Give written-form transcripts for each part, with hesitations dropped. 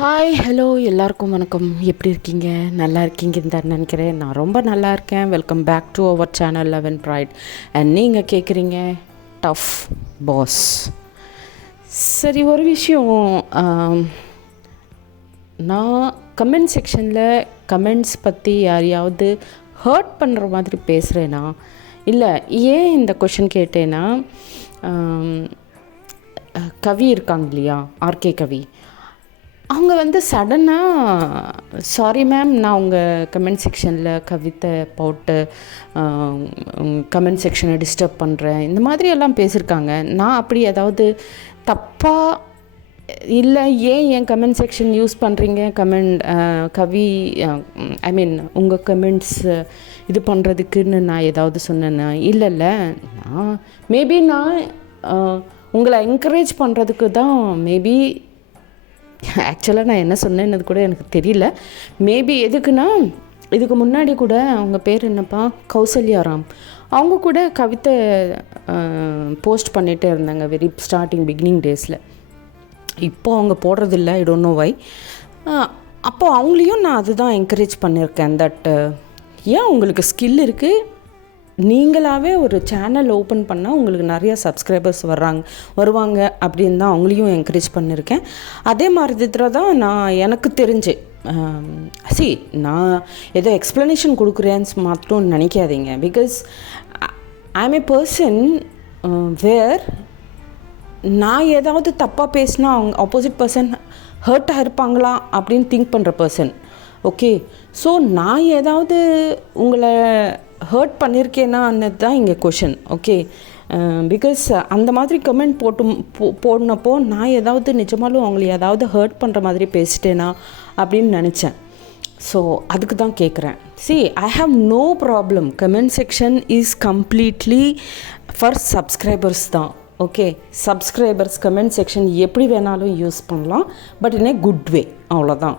Hi hello எல்லாருக்கும் வணக்கம். எப்படி இருக்கீங்க? நல்லா இருக்கீங்கன்னு தான் நினைக்கிறேன். நான் ரொம்ப நல்லா இருக்கேன். Welcome back to our channel love and pride. And நீங்கள் கேட்குறீங்க டஃப் பாஸ். சரி, ஒரு விஷயம். நான் கமெண்ட் செக்ஷனில் கமெண்ட்ஸ் பற்றி யாரையாவது ஹர்ட் பண்ணுற மாதிரி பேசுகிறேன்னா, இல்லை ஏன் இந்த கொஷின் கேட்டேன்னா, கவி இருக்காங்க இல்லையா, ஆர்கே கவி, அவங்க சடனாக சாரி மேம், நான் உங்கள் கமெண்ட் செக்ஷனில் கவிதை போட்டு கமெண்ட் செக்ஷனை டிஸ்டர்ப் பண்ணுறேன், இந்த மாதிரி எல்லாம் பேசியிருக்காங்க. நான் அப்படி ஏதாவது தப்பாக இல்லை, ஏன் என் கமெண்ட் செக்ஷன் யூஸ் பண்ணுறீங்க, கவி ஐ மீன் உங்கள் கமெண்ட்ஸ் இது பண்ணுறதுக்குன்னு நான் ஏதாவது சொன்னேன்னா? இல்லைல்ல, நான் மேபி நான் உங்களை என்கரேஜ் பண்ணுறதுக்கு தான். மேபி ஆக்சுவலாக நான் என்ன சொன்னேன்னு கூட எனக்கு தெரியல. மேபி எதுக்குன்னா, இதுக்கு முன்னாடி கூட அவங்க பேர் என்னப்பா, கௌசல்யாராம், அவங்க கூட கவிதை போஸ்ட் பண்ணிகிட்டே இருந்தாங்க வெரி ஸ்டார்டிங் பிகினிங் டேஸில். இப்போது அவங்க போடுறதில்ல, ஐ டோன்ட் நோ வை. அப்போது அவங்களையும் நான் அதுதான் என்கரேஜ் பண்ணியிருக்கேன். தட் ஏன் உங்களுக்கு ஸ்கில் இருக்குது, நீங்களாகவே ஒரு சேனல் ஓப்பன் பண்ணால் உங்களுக்கு நிறையா சப்ஸ்கிரைபர்ஸ் வருவாங்க அப்படின்னு தான் அவங்களையும் என்கரேஜ் பண்ணியிருக்கேன். அதே மாதிரி தான் நான் எனக்கு தெரிஞ்சு நான் ஏதோ எக்ஸ்ப்ளனேஷன் கொடுக்குறேன்னு மட்டும் நினைக்காதீங்க. Because I am a person where நான் ஏதாவது தப்பாக பேசினா அவங்க ஆப்போசிட் பர்சன் ஹர்ட் ஆகிருப்பாங்களா அப்படின்னு திங்க் பண்ணுற பர்சன். ஓகே, ஸோ நான் ஏதாவது உங்களை ஹர்ட் பண்ணியிருக்கேனான்னு தான் இங்கே கொஷின். ஓகே, பிகாஸ் அந்த மாதிரி கமெண்ட் போடினப்போ நான் ஏதாவது நிஜமாலும் அவங்களை ஏதாவது ஹர்ட் பண்ணுற மாதிரி பேசிட்டேனா அப்படின்னு நினச்சேன். ஸோ அதுக்கு தான் கேட்குறேன். I have no problem. Comment section is completely for subscribers தான். ஓகே, சப்ஸ்கிரைபர்ஸ் கமெண்ட் செக்ஷன் எப்படி வேணாலும் யூஸ் பண்ணலாம், but in A good way, அவ்வளோதான்.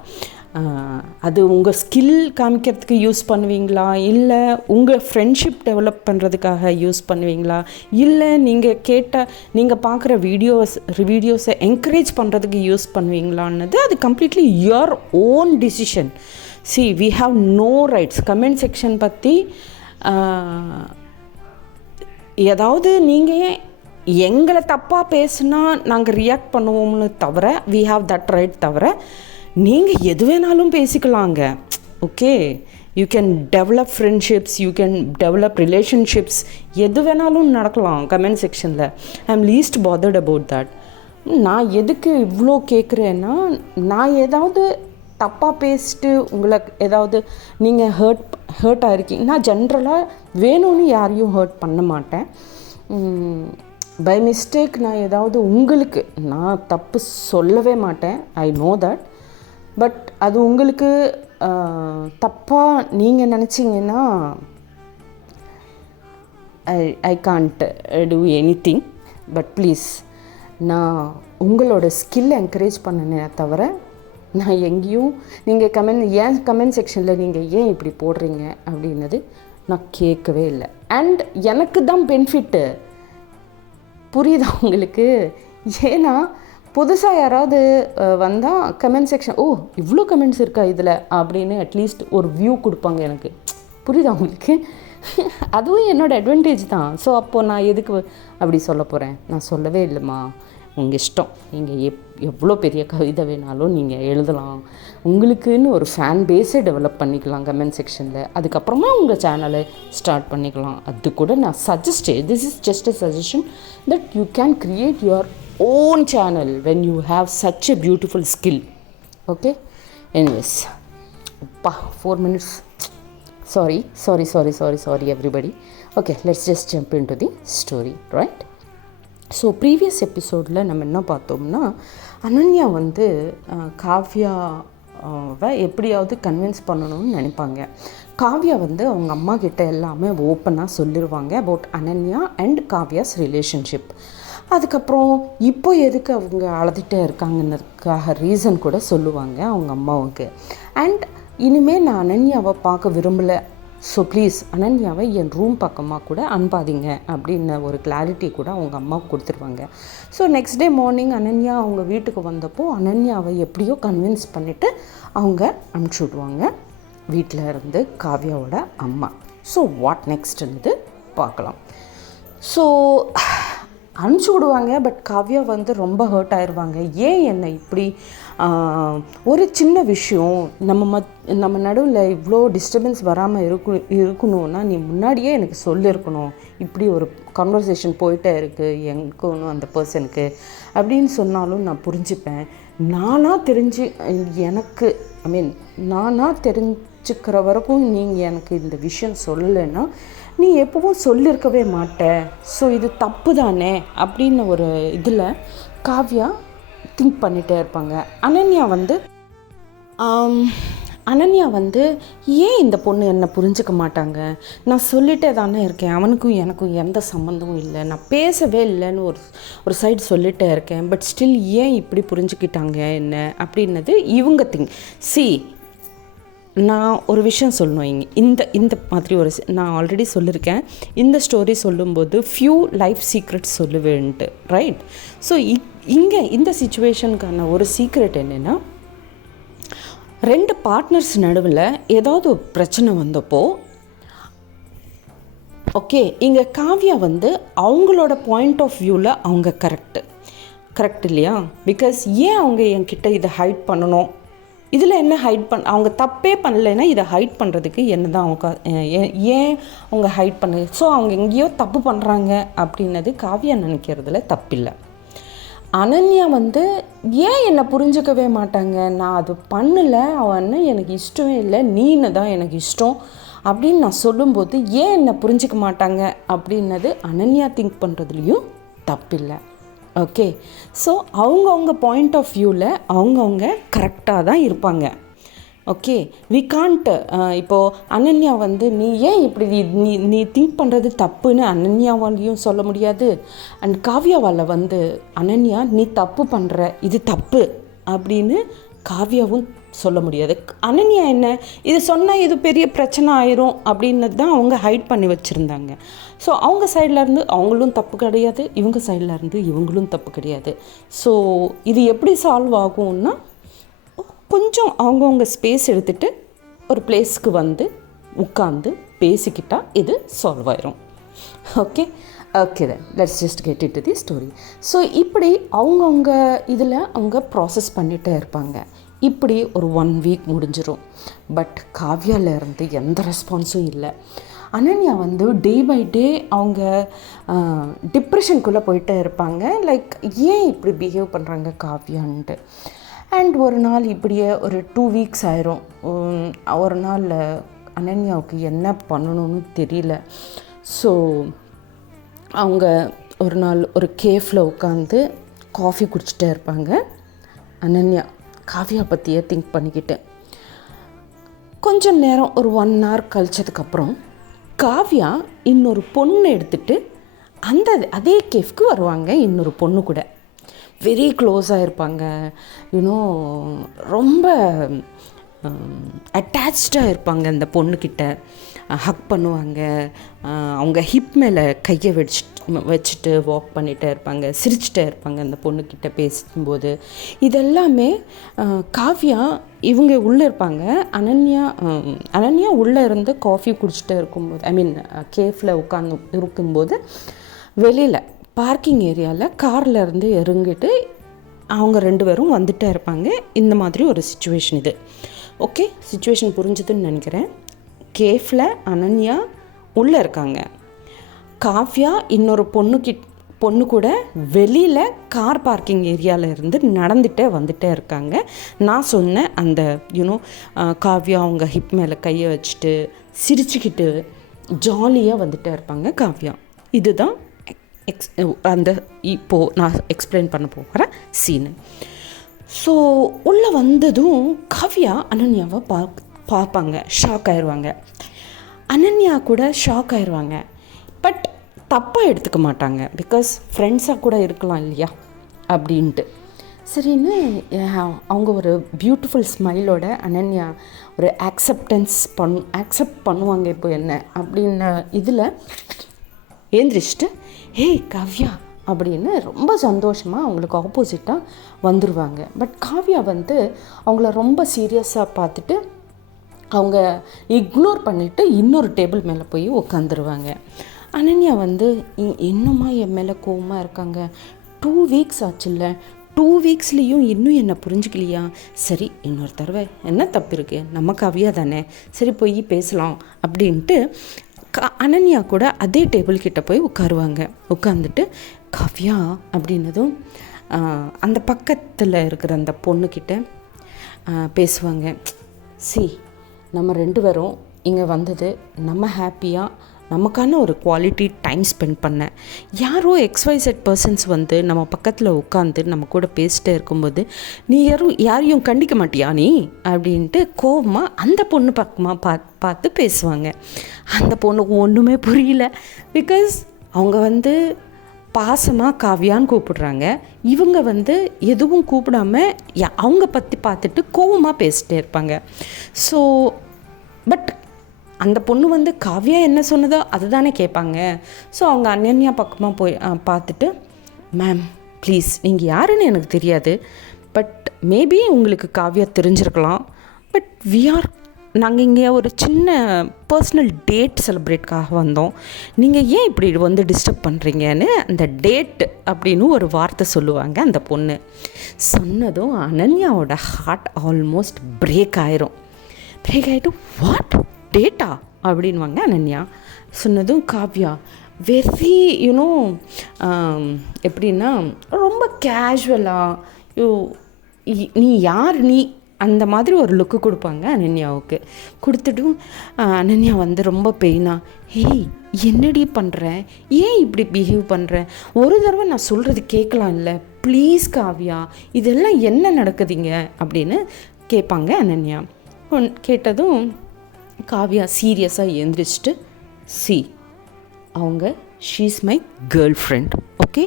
அது உங்கள் ஸ்கில் காமிக்கிறதுக்கு யூஸ் பண்ணுவீங்களா, இல்லை உங்கள் ஃப்ரெண்ட்ஷிப் டெவலப் பண்ணுறதுக்காக யூஸ் பண்ணுவீங்களா, இல்லை நீங்கள் பார்க்குற வீடியோஸை என்கரேஜ் பண்ணுறதுக்கு யூஸ் பண்ணுவீங்களான்னது அது completely your own decision. We have no rights. Comment section பற்றி ஏதாவது நீங்கள் எங்களை தப்பாக பேசுனா நாங்கள் ரியாக்ட் பண்ணுவோம்னு தவிர, வி ஹாவ் தட் ரைட். தவிர நீங்கள் எது வேணாலும் பேசிக்கலாங்க. Okay, you can develop friendships, you can develop relationships, எது வேணாலும் நடக்கலாம் கமெண்ட் செக்ஷனில். I am least bothered about that. நான் எதுக்கு இவ்வளோ கேட்குறேன்னா, நான் ஏதாவது தப்பாக பேசிட்டு உங்களை ஏதாவது நீங்கள் ஹர்ட் ஆகிருக்கீங்க. நான் ஜென்ரலாக வேணும்னு யாரையும் ஹர்ட் பண்ண மாட்டேன். பை மிஸ்டேக் நான் ஏதாவது உங்களுக்கு நான் தப்பு சொல்லவே மாட்டேன். I know that. பட் அது உங்களுக்கு தப்பாக நீங்கள் நினச்சிங்கன்னா I can't two anything. But please, நான் உங்களோட ஸ்கில் என்கரேஜ் பண்ணனே தவிர நான் எங்கேயும் நீங்கள் கமெண்ட் செக்ஷனில் நீங்கள் ஏன் இப்படி போடுறீங்க அப்படின்னது நான் கேட்கவே இல்லை. அண்ட் எனக்கு தான் பெனிஃபிட்டு, புரியுதா உங்களுக்கு? ஏன்னா புதுசாக யாராவது வந்தால் கமெண்ட் செக்ஷன், ஓ இவ்வளோ கமெண்ட்ஸ் இருக்கா இதில் அப்படின்னு அட்லீஸ்ட் ஒரு வியூ கொடுப்பாங்க எனக்கு. புரியுதா உங்களுக்கு? அதுவும் என்னோடய அட்வான்டேஜ் தான். ஸோ அப்போது நான் எதுக்கு அப்படி சொல்ல போகிறேன்? நான் சொல்லவே இல்லைம்மா, உங்கள் இஷ்டம். நீங்கள் எவ்வளோ பெரிய கவிதை வேணாலும் நீங்கள் எழுதலாம். உங்களுக்குன்னு ஒரு ஃபேன் பேஸை டெவலப் பண்ணிக்கலாம் கமெண்ட் செக்ஷனில். அதுக்கப்புறமா உங்கள் சேனலை ஸ்டார்ட் பண்ணிக்கலாம். அது கூட நான் this is just a suggestion that you can create your own channel when you have such a beautiful skill. Okay, anyways, 4 minutes. Sorry everybody. Okay, let's just jump into the story, right? So previous எபிசோடில் நம்ம என்ன பார்த்தோம்னா, அனன்யா காவ்யாவை எப்படியாவது convince பண்ணணும்னு நினைப்பாங்க. காவ்யா அவங்க அம்மா கிட்ட எல்லாமே ஓப்பனாக சொல்லிடுவாங்க அபவுட் அனன்யா அண்ட் காவ்யாஸ் ரிலேஷன்ஷிப். அதுக்கப்புறம் இப்போ எதுக்கு அவங்க அழுதுகிட்டே இருக்காங்கன்னதுக்காக ரீசன் கூட சொல்லுவாங்க அவங்க அம்மாவுக்கு. அண்ட் இனிமேல் நான் அனன்யாவை பார்க்க விரும்பலை ஸோ ப்ளீஸ் அனன்யாவை என் ரூம் பக்கமாக கூட அனுப்பாதீங்க அப்படின்னு ஒரு கிளாரிட்டி கூட அவங்க அம்மாவுக்கு கொடுத்துருவாங்க. So next day morning Ananya அவங்க வீட்டுக்கு வந்தப்போ அனன்யாவை எப்படியோ கன்வின்ஸ் பண்ணிவிட்டு அவங்க அனுப்பிச்சி விடுவாங்க வீட்டில் இருந்து காவ்யாவோட அம்மா. ஸோ வாட் நெக்ஸ்ட்டுன்னு பார்க்கலாம். ஸோ அனுப்பிச்சி விடுவாங்க. பட் காவ்யா வந்து ரொம்ப ஹர்ட் ஆயிடுவாங்க. ஏன் என்னை இப்படி ஒரு சின்ன விஷயம் நம்ம நடுவில் இவ்வளோ டிஸ்டர்பன்ஸ் வராமல் இருக்கணும்னா நீ முன்னாடியே எனக்கு சொல்லியிருக்கணும், இப்படி ஒரு கான்வர்சேஷன் போயிட்டே இருக்குது எனக்கும் அந்த பர்சனுக்கு அப்படின்னு சொன்னாலும் நான் புரிஞ்சுப்பேன். நானாக தெரிஞ்சுக்கிற வரைக்கும் நீங்கள் எனக்கு இந்த விஷயம் சொல்லலைன்னா நீ எப்பவும் சொல்லியிருக்கவே மாட்ட. ஸோ இது தப்பு தானே அப்படின்னு ஒரு இதில் காவ்யா திங்க் பண்ணிகிட்டே இருப்பாங்க. அனன்யா வந்து ஏன் இந்த பொண்ணு என்னை புரிஞ்சிக்க மாட்டாங்க, நான் சொல்லிட்டே தானே இருக்கேன், அவனுக்கும் எனக்கும் எந்த சம்மந்தமும் இல்லை, நான் பேசவே இல்லைன்னு ஒரு சைடு சொல்லிகிட்டே இருக்கேன், பட் ஸ்டில் ஏன் இப்படி புரிஞ்சுக்கிட்டாங்க என்ன அப்படின்னது இவங்க நான் ஒரு விஷயம் சொல்லணும். இந்த மாதிரி நான் ஆல்ரெடி சொல்லியிருக்கேன், இந்த ஸ்டோரி சொல்லும்போது ஃபியூ லைஃப் சீக்ரெட்ஸ் சொல்லுவேன்ட்டு, ரைட்? ஸோ இங்கே இந்த சிச்சுவேஷனுக்கான ஒரு சீக்ரெட் என்னென்னா, 2 பார்ட்னர்ஸ் நடுவில் ஏதாவது ஒரு பிரச்சனை வந்தப்போ ஓகே, இங்கே காவ்யா வந்து அவங்களோட பாயிண்ட் ஆஃப் வியூவில் அவங்க கரெக்ட் இல்லையா? பிகாஸ் ஏன் அவங்க என்கிட்ட இதை ஹைட் பண்ணணும், இதில் என்ன அவங்க தப்பே பண்ணலைன்னா இதை ஹைட் பண்ணுறதுக்கு என்ன தான் அவங்க ஏன் அவங்க ஹைட் பண்ண, ஸோ அவங்க எங்கேயோ தப்பு பண்ணுறாங்க அப்படின்னது காவ்யா நினைக்கிறதுல தப்பில்லை. அனன்யா வந்து ஏன் என்னை புரிஞ்சுக்கவே மாட்டாங்க, நான் அது பண்ணலை, அவன் எனக்கு இஷ்டமே இல்லை, நீன்னு தான் எனக்கு இஷ்டம் அப்படின்னு நான் சொல்லும்போது ஏன் என்னை புரிஞ்சிக்க மாட்டாங்க அப்படின்னது அனன்யா திங்க் பண்ணுறதுலேயும் தப்பில்லை. ஓகே, ஸோ அவங்கவுங்க பாயிண்ட் ஆஃப் வியூவில் அவங்கவுங்க கரெக்டாக தான் இருப்பாங்க. ஓகே, வி காண்ட் இப்போது அனன்யா வந்து நீ ஏன் இப்படி நீ திங்க் பண்ணுறது தப்புன்னு அனன்யாவாலையும் சொல்ல முடியாது, அண்ட் காவ்யாவால் வந்து அனன்யா நீ தப்பு பண்ணுற, இது தப்பு அப்படின்னு காவ்யாவும் சொல்ல முடியாது. அனன்யா என்ன இது சொன்னால் இது பெரிய பிரச்சனை ஆயிரும் அப்படின்னு தான் அவங்க ஹைட் பண்ணி வச்சுருந்தாங்க. ஸோ அவங்க சைட்லேருந்து அவங்களும் தப்பு கிடையாது, இவங்க சைட்லேருந்து இவங்களும் தப்பு கிடையாது. ஸோ இது எப்படி சால்வ் ஆகும்னா, கொஞ்சம் அவங்கவுங்க ஸ்பேஸ் எடுத்துகிட்டு ஒரு பிளேஸ்க்கு வந்து உட்காந்து பேசிக்கிட்டால் இது சால்வ் ஆயிரும். Okay then let's just get into the story. So இப்படி அவங்கவுங்க இதில் அவங்க ப்ராசஸ் பண்ணிகிட்டே இருப்பாங்க. இப்படி ஒரு 1 வீக் முடிஞ்சிடும். பட் காவ்யாவிலேருந்து எந்த ரெஸ்பான்ஸும் இல்லை. அனன்யா வந்து டே பை டே அவங்க டிப்ரெஷனுக்குள்ளே போயிட்டே இருப்பாங்க. லைக் ஏன் இப்படி பிஹேவ் பண்ணுறாங்க காவ்யான்ட்டு. அண்ட் ஒரு நாள் இப்படியே ஒரு 2 வீக்ஸ் ஆயிரும். ஒரு நாள் அனன்யாவுக்கு என்ன பண்ணணும்னு தெரியல. ஸோ அவங்க ஒரு நாள் ஒரு கேஃபில் உட்காந்து காஃபி குடிச்சிட்டே இருப்பாங்க. அனன்யா காவ்யா பற்றியே திங்க் பண்ணிக்கிட்டு கொஞ்சம் நேரம் ஒரு 1 hour கழிச்சதுக்கப்புறம் காவ்யா இன்னொரு பொண்ணு எடுத்துகிட்டு அதே கேஃப்க்கு வருவாங்க. இன்னொரு பொண்ணு கூட வெரி க்ளோஸாக இருப்பாங்க. ரொம்ப அட்டாச்சாக இருப்பாங்க. அந்த பொண்ணுக்கிட்ட ஹக் பண்ணுவாங்க, அவங்க ஹிப் மேலே கையை வச்சுட்டு வாக் பண்ணிகிட்டே இருப்பாங்க, சிரிச்சிட்டே இருப்பாங்க அந்த பொண்ணுக்கிட்ட பேசும்போது. இதெல்லாமே காவ்யா இவங்க உள்ளே இருப்பாங்க. அனன்யா உள்ளே இருந்து காஃபி குடிச்சிட்டே இருக்கும்போது கேஃபில் உட்காந்து இருக்கும்போது வெளியில் பார்க்கிங் ஏரியாவில் காரில் இருந்து இறங்கிட்டு அவங்க 2 பேரும் வந்துட்டே இருப்பாங்க. இந்த மாதிரி ஒரு சிச்சுவேஷன் இது. ஓகே, சிச்சுவேஷன் புரிஞ்சுதுன்னு நினைக்கிறேன். கேஃபில் அனன்யா உள்ளே இருக்காங்க. காவ்யா இன்னொரு பொண்ணு கூட வெளியில் கார் பார்க்கிங் ஏரியாவில் இருந்து நடந்துகிட்டே வந்துகிட்டே இருக்காங்க. நான் சொன்ன அந்த காவ்யா அவங்க ஹிப் மேலே கையை வச்சுட்டு சிரிச்சுக்கிட்டு ஜாலியாக வந்துகிட்டே இருப்பாங்க காவ்யா. இதுதான் அந்த இப்போது நான் எக்ஸ்பிளைன் பண்ண போகிற சீனு. ஸோ உள்ளே வந்ததும் காவ்யா அனன்யாவை பார்ப்பாங்க, ஷாக் ஆயிடுவாங்க. அனன்யா கூட ஷாக் ஆயிடுவாங்க. பட் தப்பாக எடுத்துக்க மாட்டாங்க, பிகாஸ் ஃப்ரெண்ட்ஸாக கூட இருக்கலாம் இல்லையா அப்படின்ட்டு. சரின்னு அவங்க ஒரு பியூட்டிஃபுல் ஸ்மைலோட அனன்யா ஒரு ஆக்செப்ட் பண்ணுவாங்க இப்போ என்ன அப்படின்ன இதில் ஏந்திரிச்சிட்டு ஏய் காவ்யா அப்படின்னு ரொம்ப சந்தோஷமாக அவங்களுக்கு ஆப்போசிட்டாக வந்துடுவாங்க. பட் காவ்யா வந்து அவங்கள ரொம்ப சீரியஸாக பார்த்துட்டு அவங்க இக்னோர் பண்ணிவிட்டு இன்னொரு டேபிள் மேலே போய் உட்காந்துருவாங்க. அனன்யா வந்து இன்னுமா என் மேலே கோவமாக இருக்காங்க, 2 வீக்ஸ் ஆச்சுல்ல, 2 வீக்ஸ்லேயும் இன்னும் என்னை புரிஞ்சுக்கலையா, சரி இன்னொரு தடவை என்ன தப்பு இருக்குது, நம்ம காவியா தானே, சரி போய் பேசலாம் அப்படின்ட்டு அனன்யா கூட அதே டேபிள் கிட்ட போய் உட்காருவாங்க. உட்காந்துட்டு காவ்யா அப்படின்னதும் அந்த பக்கத்தில் இருக்கிற அந்த பொண்ணுக்கிட்ட பேசுவாங்க. நம்ம 2 பேரும் இங்கே வந்தது நம்ம ஹாப்பியாக நமக்கான ஒரு குவாலிட்டி டைம் ஸ்பெண்ட் பண்ண, யாரோ XYZ பர்சன்ஸ் வந்து நம்ம பக்கத்தில் உட்காந்து நம்ம கூட பேசிட்டே இருக்கும்போது நீ யாரையும் கண்டிக்க மாட்டியா நீ அப்படின்ட்டு கோவமாக அந்த பொண்ணு பக்கமாக பார்த்து பேசுவாங்க. அந்த பொண்ணுக்கு ஒன்றுமே புரியல. பிகாஸ் அவங்க வந்து பாசமாக காவ்யான்னு கூப்பிடுறாங்க, இவங்க வந்து எதுவும் கூப்பிடாம அவங்க பற்றி பார்த்துட்டு கோவமாக பேசிட்டே இருப்பாங்க. ஸோ பட் அந்த பொண்ணு வந்து காவ்யா என்ன சொன்னதோ அதுதானே கேட்பாங்க. ஸோ அவங்க அனன்யா பக்கமாக போய் பார்த்துட்டு, மேம் ப்ளீஸ் நீங்கள் யாருன்னு எனக்கு தெரியாது, பட் மேபி உங்களுக்கு காவ்யா தெரிஞ்சிருக்கலாம், பட் நாங்கள் இங்கே ஒரு சின்ன பர்சனல் டேட் செலிப்ரேட்காக வந்தோம், நீங்கள் ஏன் இப்படி வந்து டிஸ்டர்ப் பண்ணுறீங்கன்னு அந்த டேட் அப்படின்னு ஒரு வார்த்தை சொல்லுவாங்க அந்த பொண்ணு. சொன்னதும் அனன்யாவோட ஹார்ட் ஆல்மோஸ்ட் பிரேக் ஆகிட்டு வாட் டேட்டா அப்படின்வாங்க அனன்யா. சொன்னதும் காவ்யா வெரி எப்படின்னா ரொம்ப கேஷுவலாக நீ யார் நீ அந்த மாதிரி ஒரு லுக்கு கொடுப்பாங்க அனன்யாவுக்கு. கொடுத்துட்டும் அனன்யா வந்து ரொம்ப பெயினாக, ஏய் என்னடி பண்ணுறேன், ஏன் இப்படி பிஹேவ் பண்ணுறேன், ஒரு தடவை நான் சொல்கிறது கேட்கலாம் இல்லை, ப்ளீஸ் காவ்யா இதெல்லாம் என்ன நடக்குதுங்க அப்படின்னு கேட்பாங்க அனன்யா. கேட்டதும் காவ்யா சீரியஸாக எழுந்திரிச்சிட்டு, அவங்க she's my girl friend, okay,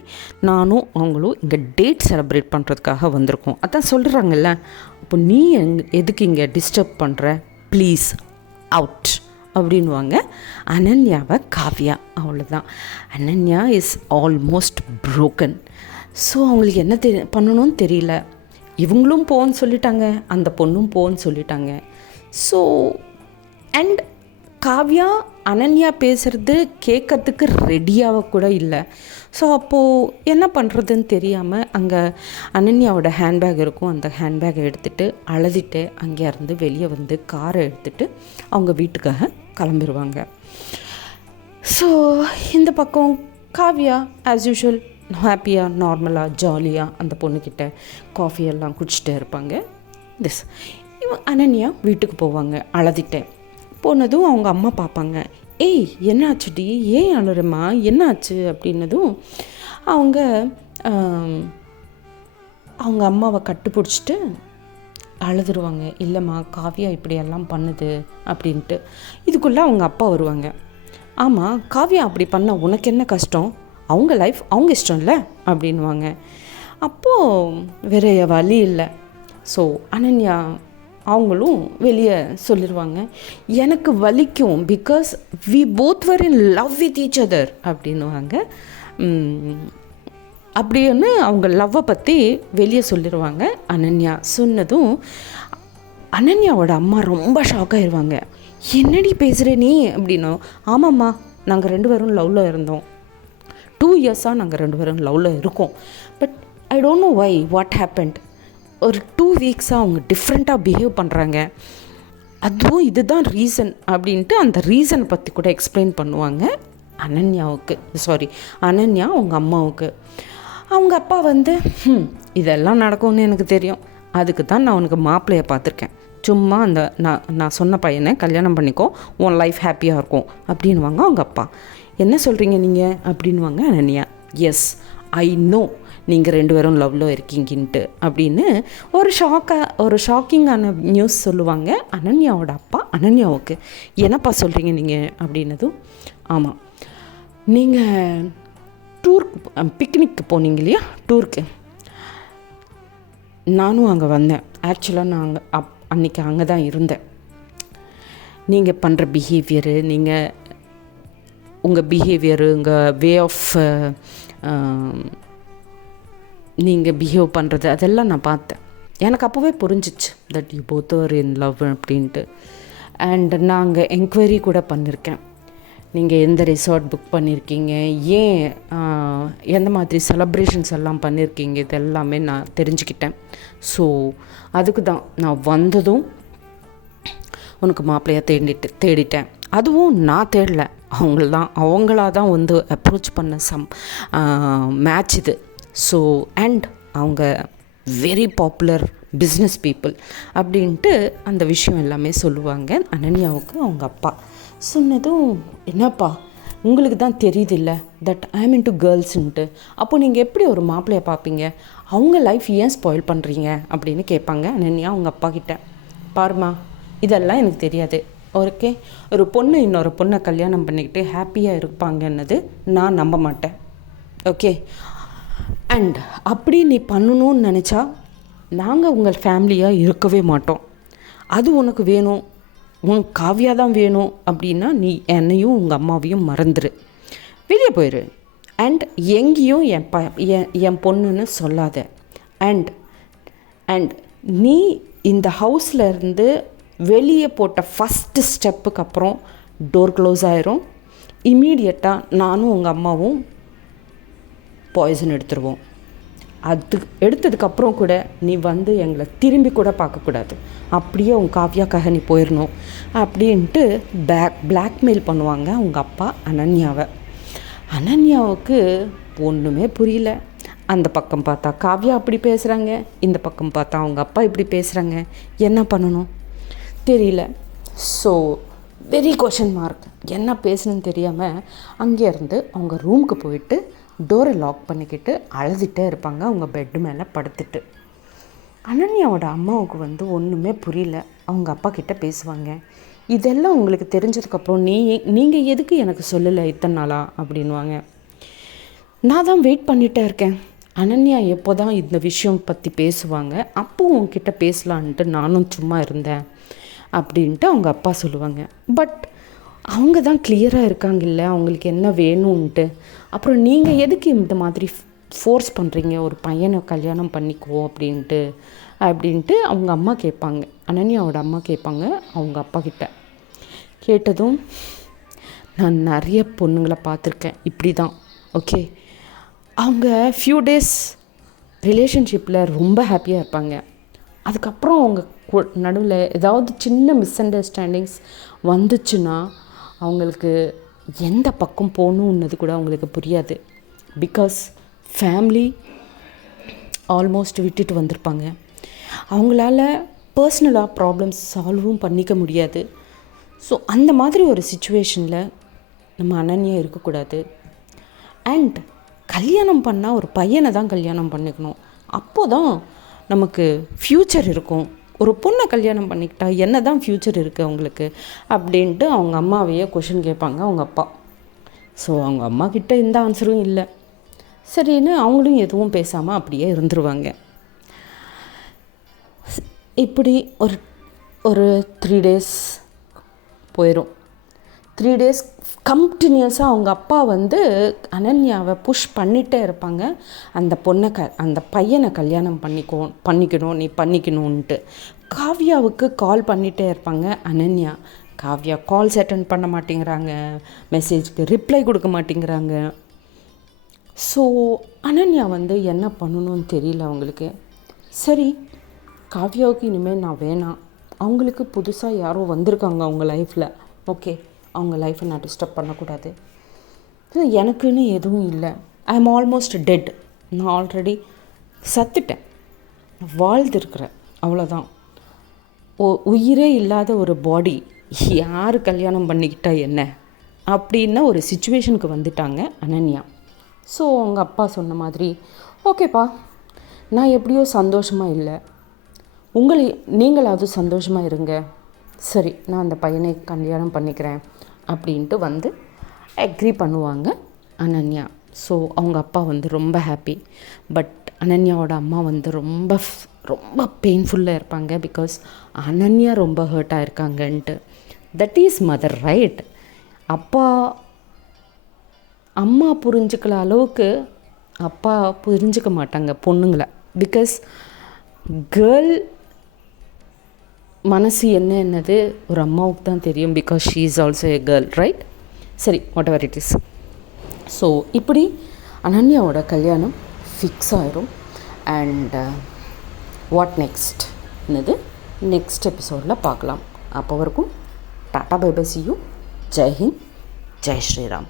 நானும் அவங்களும் இங்கே டேட் செலிப்ரேட் பண்ணுறதுக்காக வந்திருக்கோம், அதான் சொல்கிறாங்கல்ல, அப்போ நீ எதுக்கு இங்கே டிஸ்டர்ப் பண்ணுற, ப்ளீஸ் அவுட் அப்படின்வாங்க அனன்யாவை காவ்யா. அவ்வளோதான், Ananya is almost broken. So அவங்களுக்கு என்ன பண்ணணும்னு தெரியல. இவங்களும் போன்னு சொல்லிட்டாங்க, அந்த பொண்ணும் போன்னு சொல்லிட்டாங்க. ஸோ அண்ட் காவ்யா அனன்யா பேசுகிறது கேட்கறதுக்கு ரெடியாக கூட இல்லை. ஸோ அப்போது என்ன பண்ணுறதுன்னு தெரியாமல் அங்கே அனன்யாவோட ஹேண்ட்பேக் இருக்கும், அந்த ஹேண்ட்பேக்கை எடுத்துகிட்டு அழுதுட்டு அங்கேருந்து வெளியே வந்து காரை எடுத்துகிட்டு அவங்க வீட்டுக்காக கிளம்பிடுவாங்க. ஸோ இந்த பக்கம் காவ்யா ஆஸ் யூஷுவல் ஹாப்பியாக நார்மலாக ஜாலியாக அந்த பொண்ணுக்கிட்ட காஃபியெல்லாம் குடிச்சிட்டே இருப்பாங்க. அனன்யா வீட்டுக்கு போவாங்க அழுதுட்டேன். போனதும் அவங்க அம்மா பார்ப்பாங்க, ஏய் என்னாச்சுடி, ஏன் அழுறம்மா, என்னாச்சு அப்படின்னதும் அவங்க அம்மாவை கட்டுப்பிடிச்சிட்டு அழுதுருவாங்க. இல்லைம்மா காவ்யா இப்படியெல்லாம் பண்ணுது அப்படின்ட்டு. இதுக்குள்ளே அவங்க அப்பா வருவாங்க. ஆமாம் காவ்யா அப்படி பண்ண உனக்கு என்ன கஷ்டம், அவங்க லைஃப் அவங்க இஷ்டம் இல்லை அப்படின்வாங்க. அப்போது வேறு வழி இல்லை. ஸோ அனன்யா அவங்களும் வெளியே சொல்லிடுவாங்க, எனக்கு வலிக்கும், because we both were in love with each other அப்படின்வாங்க. அப்படின்னு அவங்க லவ்வை பற்றி வெளியே சொல்லிடுவாங்க அனன்யா. சொன்னதும் அனன்யாவோட அம்மா ரொம்ப ஷாக் ஆயிடுவாங்க. என்னடி பேசுகிற நீ அப்படின்னோ. ஆமாம்மா நாங்கள் 2 பேரும் லவ்வில் இருந்தோம், 2 இயர்ஸாக நாங்கள் 2 பேரும் லவ்வில் இருக்கோம், but I don't know why what happened, ஒரு 2 வீக்ஸாக அவங்க டிஃப்ரெண்ட்டாக பிஹேவ் பண்ணுறாங்க, அதுவும் இதுதான் ரீசன் அப்படின்ட்டு அந்த ரீசனை பற்றி கூட எக்ஸ்பிளைன் பண்ணுவாங்க அனன்யா அவங்க அம்மாவுக்கு. அவங்க அப்பா வந்து இதெல்லாம் நடக்கும்னு எனக்கு தெரியும், அதுக்கு தான் நான் உனக்கு மாப்பிள்ளையை பார்த்துருக்கேன், சும்மா அந்த நான் சொன்ன பையனை கல்யாணம் பண்ணிக்கோ, உன் லைஃப் ஹாப்பியாக இருக்கும் அப்படின்வாங்க அவங்க அப்பா. என்ன சொல்கிறீங்க நீங்கள் அப்படின்வாங்க அனன்யா. எஸ் ஐ நோ நீங்கள் 2 பேரும் லவ்வில் இருக்கீங்கன்ட்டு அப்படின்னு ஒரு ஷாக்கிங்கான நியூஸ் சொல்லுவாங்க அனன்யாவோட அப்பா அனன்யாவுக்கு. என்னப்பா சொல்கிறீங்க நீங்கள் அப்படின்னதும், ஆமாம் நீங்கள் டூருக்கு பிக்னிக்கு போனீங்க இல்லையா, டூருக்கு நானும் அங்கே வந்தேன். ஆக்சுவலாக நான் அன்றைக்கி அங்கே தான் இருந்தேன். நீங்கள் பண்ணுற பிஹேவியரு, நீங்கள் உங்கள் பிஹேவியரு, உங்கள் வே ஆஃப் நீங்கள் பிஹேவ் பண்ணுறது அதெல்லாம் நான் பார்த்தேன். எனக்கு அப்போவே புரிஞ்சிச்சு that you both are in love அப்படின்ட்டு. அண்ட் நான் அங்கே என்கொயரி கூட பண்ணியிருக்கேன். நீங்கள் எந்த ரிசார்ட் புக் பண்ணியிருக்கீங்க, ஏன் எந்த மாதிரி செலப்ரேஷன்ஸ் எல்லாம் பண்ணியிருக்கீங்க, இது எல்லாமே நான் தெரிஞ்சுக்கிட்டேன். ஸோ அதுக்கு தான் நான் வந்ததும் உனக்கு மாப்பிள்ளையாக தேடிட்டேன். அதுவும் நான் தேடலை, அவங்களா தான் வந்து அப்ரோச் பண்ண மேட்ச் இது. ஸோ அண்ட் அவங்க வெரி பாப்புலர் பிஸ்னஸ் பீப்புள் அப்படின்ட்டு அந்த விஷயம் எல்லாமே சொல்லுவாங்க. அனன்யாவுக்கு அவங்க அப்பா சொன்னதும், என்னப்பா உங்களுக்கு தான் தெரியுதில்ல தட் ஐ ஆம் இன்டு கேர்ள்ஸுன்ட்டு, அப்போ நீங்கள் எப்படி ஒரு மாப்பிள்ளையை பார்ப்பீங்க, அவங்க லைஃப் ஏன் ஸ்பாயில் பண்ணுறீங்க அப்படின்னு கேட்பாங்க அனன்யா அவங்க அப்பா கிட்ட. பாருமா, இதெல்லாம் எனக்கு தெரியாது. ஓகே, ஒரு பொண்ணு இன்னொரு பொண்ணை கல்யாணம் பண்ணிக்கிட்டு ஹாப்பியாக இருப்பாங்கன்னது நான் நம்ப மாட்டேன். ஓகே, அண்ட் அப்படி நீ பண்ணணும்னு நினச்சா நாங்கள் உங்கள் ஃபேமிலியாக இருக்கவே மாட்டோம். அது உனக்கு வேணும், உன் காவியா தான் வேணும் அப்படின்னா நீ என்னையும் உங்கள் அம்மாவையும் மறந்துடு, வெளியே போயிரு. அண்ட் எங்கேயும் என் பொண்ணுன்னு சொல்லாத. அண்ட் நீ இந்த ஹவுஸில் இருந்து வெளியே போட்ட ஃபஸ்ட்டு ஸ்டெப்புக்கு அப்புறம் டோர் க்ளோஸ் ஆயிரும். இம்மீடியட்டாக நானும் உங்கள் அம்மாவும் பாய்சன் எடுத்துருவோம். அது எடுத்ததுக்கப்புறம் கூட நீ வந்து எங்களை திரும்பி கூட பார்க்கக்கூடாது, அப்படியே உன் காவியாக்காக நீ போயிடணும் அப்படின்ட்டு பிளாக்மெயில் பண்ணுவாங்க அவங்க அப்பா அனன்யாவை. அனன்யாவுக்கு ஒன்றுமே புரியல. அந்த பக்கம் பார்த்தா காவியா அப்படி பேசுகிறாங்க, இந்த பக்கம் பார்த்தா அவங்க அப்பா இப்படி பேசுகிறாங்க, என்ன பண்ணணும் தெரியல. ஸோ வெரி கொஷன் மார்க், என்ன பேசணுன்னு தெரியாமல் அங்கேருந்து அவங்க ரூமுக்கு போயிட்டு டோரை லாக் பண்ணிக்கிட்டு அழுதுகிட்டே இருப்பாங்க அவங்க பெட்டு மேலே படுத்துட்டு. அனன்யாவோட அம்மாவுக்கு வந்து ஒன்றுமே புரியல. அவங்க அப்பா கிட்டே பேசுவாங்க, இதெல்லாம் உங்களுக்கு தெரிஞ்சதுக்கப்புறம் நீங்கள் எதுக்கு எனக்கு சொல்லலை இத்தனை நாளா அப்படின்வாங்க. நான் தான் வெயிட் பண்ணிகிட்டே இருக்கேன், அனன்யா எப்போ தான் இந்த விஷயம் பற்றி பேசுவாங்க, அப்போ உங்ககிட்ட பேசலான்ட்டு நானும் சும்மா இருந்தேன் அப்படின்ட்டு அவங்க அப்பா சொல்லுவாங்க. பட் அவங்க தான் கிளியராக இருக்காங்கல்ல அவங்களுக்கு என்ன வேணும்ன்ட்டு. அப்புறம் நீங்கள் எதுக்கு இந்த மாதிரி ஃபோர்ஸ் பண்ணுறீங்க, ஒரு பையனை கல்யாணம் பண்ணிக்குவோம் அப்படின்ட்டு அவங்க அம்மா கேட்பாங்க. அனன்யாவோட அம்மா கேட்பாங்க அவங்க அப்பா கிட்ட. கேட்டதும், நான் நிறைய பொண்ணுங்களை பார்த்துருக்கேன் இப்படி தான். ஓகே, அவங்க ஃபியூ டேஸ் ரிலேஷன்ஷிப்பில் ரொம்ப ஹாப்பியாக இருப்பாங்க. அதுக்கப்புறம் அவங்க நடுவில் ஏதாவது சின்ன மிஸ் அண்டர்ஸ்டாண்டிங்ஸ் வந்துச்சுன்னா அவங்களுக்கு எந்த பக்கம் போகணுன்னது கூட அவங்களுக்கு புரியாது. பிகாஸ் ஃபேமிலி ஆல்மோஸ்ட் விட்டுட்டு வந்திருப்பாங்க. அவங்களால பர்சனலாக ப்ராப்ளம்ஸ் சால்வும் பண்ணிக்க முடியாது. ஸோ அந்த மாதிரி ஒரு சுச்சுவேஷனில் நம்ம அனன்யா இருக்கக்கூடாது. அண்ட் கல்யாணம் பண்ணால் ஒரு பையனை தான் கல்யாணம் பண்ணிக்கணும், அப்போ தான் நமக்கு ஃப்யூச்சர் இருக்கும். ஒரு பொண்ணை கல்யாணம் பண்ணிக்கிட்டா என்ன தான் ஃப்யூச்சர் இருக்குது அவங்களுக்கு அப்படின்ட்டு அவங்க அம்மாவையே கொஷின் கேட்பாங்க அவங்க அப்பா. ஸோ அவங்க அம்மா கிட்ட எந்த ஆன்சரும் இல்லை. சரின்னு அவங்களும் எதுவும் பேசாமல் அப்படியே இருந்துருவாங்க. இப்படி ஒரு 3 days போயிடும். 3 days கண்டினியூஸாக அவங்க அப்பா வந்து அனன்யாவை புஷ் பண்ணிகிட்டே இருப்பாங்க, அந்த பையனை கல்யாணம் பண்ணிக்கணும் நீ பண்ணிக்கணுன்ட்டு. காவ்யாவுக்கு கால் பண்ணிகிட்டே இருப்பாங்க அனன்யா. காவ்யா கால்ஸ் அட்டெண்ட் பண்ண மாட்டேங்கிறாங்க, மெசேஜ்க்கு ரிப்ளை கொடுக்க மாட்டேங்கிறாங்க. ஸோ அனன்யா வந்து என்ன பண்ணணும்னு தெரியல அவங்களுக்கு. சரி, காவ்யாவுக்கு இனிமேல் நான் வேணாம், அவங்களுக்கு புதுசாக யாரோ வந்திருக்காங்க அவங்க லைஃப்பில், ஓகே அவங்க லைஃப்பை நான் டிஸ்டர்ப் பண்ணக்கூடாது. எனக்குன்னு எதுவும் இல்லை, ஐ எம் ஆல்மோஸ்ட் டெட், நான் ஆல்ரெடி சத்துட்டேன், வாழ்ந்துருக்கிறேன், அவ்வளோதான். உயிரே இல்லாத ஒரு பாடி யார் கல்யாணம் பண்ணிக்கிட்டா என்ன அப்படின்னா ஒரு சுச்சுவேஷனுக்கு வந்துட்டாங்க அனன்யா. ஸோ அவங்க அப்பா சொன்ன மாதிரி, ஓகேப்பா நான் எப்படியோ சந்தோஷமாக இல்லை, நீங்களாவது சந்தோஷமாக இருங்க, சரி நான் அந்த பையனை கல்யாணம் பண்ணிக்கிறேன் அப்படின்ட்டு வந்து அக்ரி பண்ணுவாங்க அனன்யா. ஸோ அவங்க அப்பா வந்து ரொம்ப ஹாப்பி. பட் அனன்யாவோட அம்மா வந்து ரொம்ப ரொம்ப பெயின்ஃபுல்லாக இருப்பாங்க. பிகாஸ் அனன்யா ரொம்ப ஹர்ட் ஆயிருக்காங்கன்ட்டு. That is mother, right? அம்மா புரிஞ்சுக்கல அளவுக்கு அப்பா புரிஞ்சுக்க மாட்டாங்க பொண்ணுங்களை. பிகாஸ் கேர்ள் மனசு என்னது ஒரு அம்மாவுக்கு தான் தெரியும். Because she is also a girl, right? சரி, whatever it is. So இப்படி அனன்யாவோட கல்யாணம் ஃபிக்ஸ் ஆயிரும். அண்ட் வாட் நெக்ஸ்ட் என்னது நெக்ஸ்ட் எபிசோடில் பார்க்கலாம். அப்போ வரைக்கும் டாட்டா bye bye, see you. Jai Hind, Jai Sriram.